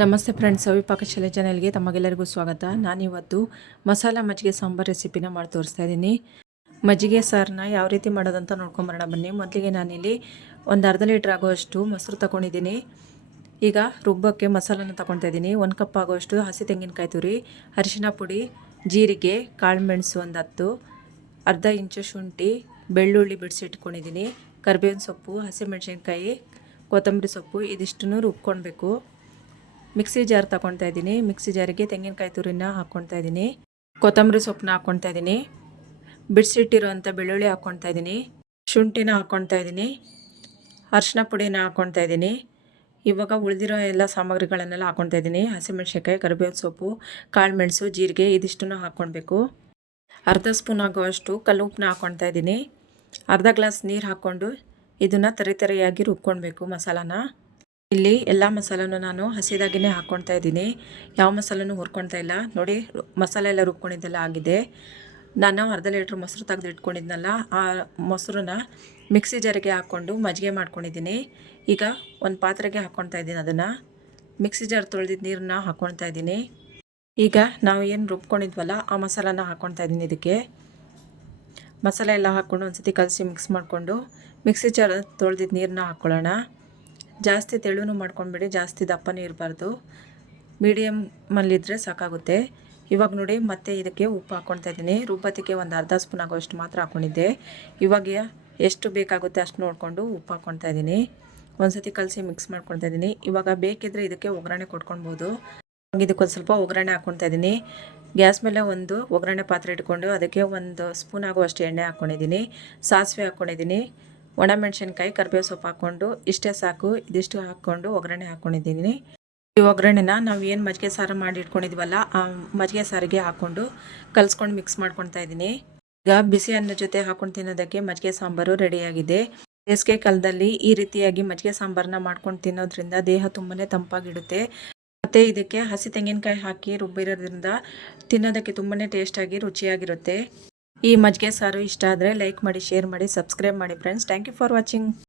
ನಮಸ್ತೆ ಫ್ರೆಂಡ್ಸ್, ಸವಿ ಪಾಕಶಾಲೆ ಚಾನೆಲ್ಗೆ ತಮಗೆಲ್ಲರಿಗೂ ಸ್ವಾಗತ. ನಾನಿವತ್ತು ಮಸಾಲ ಮಜ್ಜಿಗೆ ಸಾಂಬಾರು ರೆಸಿಪಿನ ಮಾಡಿ ತೋರಿಸ್ತಾ ಇದ್ದೀನಿ. ಮಜ್ಜಿಗೆ ಸಾರನ್ನ ಯಾವ ರೀತಿ ಮಾಡೋದಂತ ನೋಡ್ಕೊಂಬರೋಣ ಬನ್ನಿ. ಮೊದಲಿಗೆ ನಾನಿಲ್ಲಿ ಒಂದು ಅರ್ಧ ಲೀಟ್ರ್ ಆಗೋಷ್ಟು ಮೊಸರು ತಗೊಂಡಿದ್ದೀನಿ. ಈಗ ರುಬ್ಬಕ್ಕೆ ಮಸಾಲನ ತಗೊತಾ ಇದ್ದೀನಿ. 1 ಕಪ್ ಆಗೋಷ್ಟು ಹಸಿ ತೆಂಗಿನಕಾಯಿ ತುರಿ, ಅರಿಶಿನ ಪುಡಿ, ಜೀರಿಗೆ, ಕಾಳು ಮೆಣಸು ಒಂದು 10, ಅರ್ಧ ಇಂಚು ಶುಂಠಿ, ಬೆಳ್ಳುಳ್ಳಿ ಬಿಡಿಸಿಟ್ಕೊಂಡಿದ್ದೀನಿ, ಕರಿಬೇವಿನ ಸೊಪ್ಪು, ಹಸಿಮೆಣಸಿನ್ಕಾಯಿ, ಕೊತ್ತಂಬರಿ ಸೊಪ್ಪು ಇದಿಷ್ಟನ್ನು ರುಬ್ಕೊಳ್ಬೇಕು. ಮಿಕ್ಸಿ ಜಾರ್ ತಗೊತಾ ಇದ್ದೀನಿ. ಮಿಕ್ಸಿ ಜಾರಿಗೆ ತೆಂಗಿನಕಾಯಿ ತುರಿನ ಹಾಕ್ಕೊಳ್ತಾ ಇದ್ದೀನಿ, ಕೊತ್ತಂಬರಿ ಸೊಪ್ಪನ್ನ ಹಾಕ್ಕೊಳ್ತಾ ಇದ್ದೀನಿ, ಬಿಡಿಸಿಟ್ಟಿರೋಂಥ ಬೆಳ್ಳುಳ್ಳಿ ಹಾಕ್ಕೊಳ್ತಾ ಇದ್ದೀನಿ, ಶುಂಠಿನ ಹಾಕ್ಕೊಳ್ತಾ ಇದ್ದೀನಿ, ಅರಿಶಿನ ಪುಡಿನ ಹಾಕ್ಕೊಳ್ತಾ ಇದ್ದೀನಿ. ಇವಾಗ ಉಳಿದಿರೋ ಎಲ್ಲ ಸಾಮಗ್ರಿಗಳನ್ನೆಲ್ಲ ಹಾಕ್ಕೊಳ್ತಾ ಇದ್ದೀನಿ. ಹಸಿಮೆಣಸಿನ್ಕಾಯಿ, ಕರಿಬೇವಿನ ಸೊಪ್ಪು, ಕಾಳು ಮೆಣಸು, ಜೀರಿಗೆ ಇದಿಷ್ಟನ್ನು ಹಾಕ್ಕೊಳ್ಬೇಕು. ಅರ್ಧ ಸ್ಪೂನ್ ಆಗುವಷ್ಟು ಕಲ್ಲುಪ್ಪನ್ನ ಹಾಕ್ಕೊಳ್ತಾ ಇದ್ದೀನಿ. ಅರ್ಧ ಗ್ಲಾಸ್ ನೀರು ಹಾಕ್ಕೊಂಡು ಇದನ್ನು ತರಿಯಾಗಿ ರುಬ್ಕೊಳ್ಬೇಕು ಮಸಾಲಾನ. ಇಲ್ಲಿ ಎಲ್ಲ ಮಸಾಲನೂ ನಾನು ಹಸಿದಾಗಿನೇ ಹಾಕ್ಕೊಳ್ತಾ ಇದ್ದೀನಿ. ಯಾವ ಮಸಾಲನೂ ಹುರ್ಕೊಳ್ತಾ ಇಲ್ಲ. ನೋಡಿ, ಮಸಾಲೆ ಎಲ್ಲ ರುಬ್ಕೊಂಡಿದ್ದೆಲ್ಲ ಆಗಿದೆ. ನಾನು ಅರ್ಧ ಲೀಟ್ರ್ ಮೊಸರು ತೆಗೆದು ಇಟ್ಕೊಂಡಿದ್ನಲ್ಲ, ಆ ಮೊಸರನ್ನ ಮಿಕ್ಸಿ ಜಾರಿಗೆ ಹಾಕ್ಕೊಂಡು ಮಜ್ಜಿಗೆ ಮಾಡ್ಕೊಂಡಿದ್ದೀನಿ. ಈಗ ಒಂದು ಪಾತ್ರೆಗೆ ಹಾಕ್ಕೊಳ್ತಾ ಇದ್ದೀನಿ. ಅದನ್ನು ಮಿಕ್ಸಿ ಜಾರ್ ತೊಳೆದಿದ್ದ ನೀರನ್ನ ಹಾಕ್ಕೊಳ್ತಾ ಇದ್ದೀನಿ. ಈಗ ನಾವು ಏನು ರುಬ್ಕೊಂಡಿದ್ವಲ್ಲ ಆ ಮಸಾಲಾನ ಹಾಕ್ಕೊಳ್ತಾ ಇದ್ದೀನಿ. ಇದಕ್ಕೆ ಮಸಾಲೆ ಎಲ್ಲ ಹಾಕ್ಕೊಂಡು ಒಂದು ಸತಿ ಕಲಸಿ ಮಿಕ್ಸ್ ಮಾಡಿಕೊಂಡು ಮಿಕ್ಸಿ ಜಾರ್ ತೊಳೆದಿದ್ದ ನೀರನ್ನ ಹಾಕ್ಕೊಳ್ಳೋಣ. ಜಾಸ್ತಿ ತೆಳುನೂ ಮಾಡ್ಕೊಂಡ್ಬಿಡಿ, ಜಾಸ್ತಿ ದಪ್ಪನೂ ಇರಬಾರ್ದು, ಮೀಡಿಯಮಲ್ಲಿದ್ದರೆ ಸಾಕಾಗುತ್ತೆ. ಇವಾಗ ನೋಡಿ, ಮತ್ತೆ ಇದಕ್ಕೆ ಉಪ್ಪು ಹಾಕ್ಕೊಳ್ತಾ ಇದ್ದೀನಿ. ರುಬ್ಬತ್ತಿಗೆ ಒಂದು ಅರ್ಧ ಸ್ಪೂನ್ ಆಗೋಷ್ಟು ಮಾತ್ರ ಹಾಕ್ಕೊಂಡಿದ್ದೆ. ಇವಾಗ ಎಷ್ಟು ಬೇಕಾಗುತ್ತೆ ಅಷ್ಟು ನೋಡಿಕೊಂಡು ಉಪ್ಪು ಹಾಕ್ಕೊಳ್ತಾ ಇದ್ದೀನಿ. ಒಂದು ಸತಿ ಕಲಸಿ ಮಿಕ್ಸ್ ಮಾಡ್ಕೊಳ್ತಾ ಇದ್ದೀನಿ. ಇವಾಗ ಬೇಕಿದ್ದರೆ ಇದಕ್ಕೆ ಒಗ್ಗರಣೆ ಕೊಟ್ಕೊಳ್ಬೋದು. ಇದಕ್ಕೊಂದು ಸ್ವಲ್ಪ ಒಗ್ಗರಣೆ ಹಾಕ್ಕೊಳ್ತಾ ಇದ್ದೀನಿ. ಗ್ಯಾಸ್ ಮೇಲೆ ಒಂದು ಒಗ್ಗರಣೆ ಪಾತ್ರೆ ಇಟ್ಕೊಂಡು ಅದಕ್ಕೆ ಒಂದು ಸ್ಪೂನ್ ಆಗುವಷ್ಟು ಎಣ್ಣೆ ಹಾಕ್ಕೊಂಡಿದ್ದೀನಿ, ಸಾಸಿವೆ ಹಾಕ್ಕೊಂಡಿದ್ದೀನಿ, ಒಣಮೆಣಸಿನ್ಕಾಯಿ, ಕರಿಬೇವು ಸೊಪ್ಪು ಹಾಕ್ಕೊಂಡು ಇಷ್ಟೇ ಸಾಕು. ಇದಿಷ್ಟು ಹಾಕ್ಕೊಂಡು ಒಗ್ಗರಣೆ ಹಾಕ್ಕೊಂಡಿದ್ದೀನಿ. ಈ ಒಗ್ಗರಣೆನ ನಾವು ಏನು ಮಜ್ಜಿಗೆ ಸಾರು ಮಾಡಿ ಇಟ್ಕೊಂಡಿದ್ವಲ್ಲ ಆ ಮಜ್ಜಿಗೆ ಸಾರಿಗೆ ಹಾಕ್ಕೊಂಡು ಕಲಿಸ್ಕೊಂಡು ಮಿಕ್ಸ್ ಮಾಡ್ಕೊಳ್ತಾ ಇದ್ದೀನಿ. ಈಗ ಬಿಸಿ ಅನ್ನ ಜೊತೆ ಹಾಕ್ಕೊಂಡು ತಿನ್ನೋದಕ್ಕೆ ಮಜ್ಜಿಗೆ ಸಾಂಬಾರು ರೆಡಿಯಾಗಿದೆ. ಬೇಸಿಗೆ ಕಾಲದಲ್ಲಿ ಈ ರೀತಿಯಾಗಿ ಮಜ್ಜಿಗೆ ಸಾಂಬಾರನ್ನ ಮಾಡ್ಕೊಂಡು ತಿನ್ನೋದ್ರಿಂದ ದೇಹ ತುಂಬಾ ತಂಪಾಗಿಡುತ್ತೆ. ಮತ್ತು ಇದಕ್ಕೆ ಹಸಿ ತೆಂಗಿನಕಾಯಿ ಹಾಕಿ ರುಬ್ಬಿರೋದ್ರಿಂದ ತಿನ್ನೋದಕ್ಕೆ ತುಂಬಾ ಟೇಸ್ಟಾಗಿ ರುಚಿಯಾಗಿರುತ್ತೆ. ಈ ಮಜ್ಜಿಗೆ ಸಾರು ಇಷ್ಟ ಆದರೆ ಲೈಕ್ ಮಾಡಿ, ಶೇರ್ ಮಾಡಿ, ಸಬ್ಸ್ಕ್ರೈಬ್ ಮಾಡಿ friends. Thank you for watching.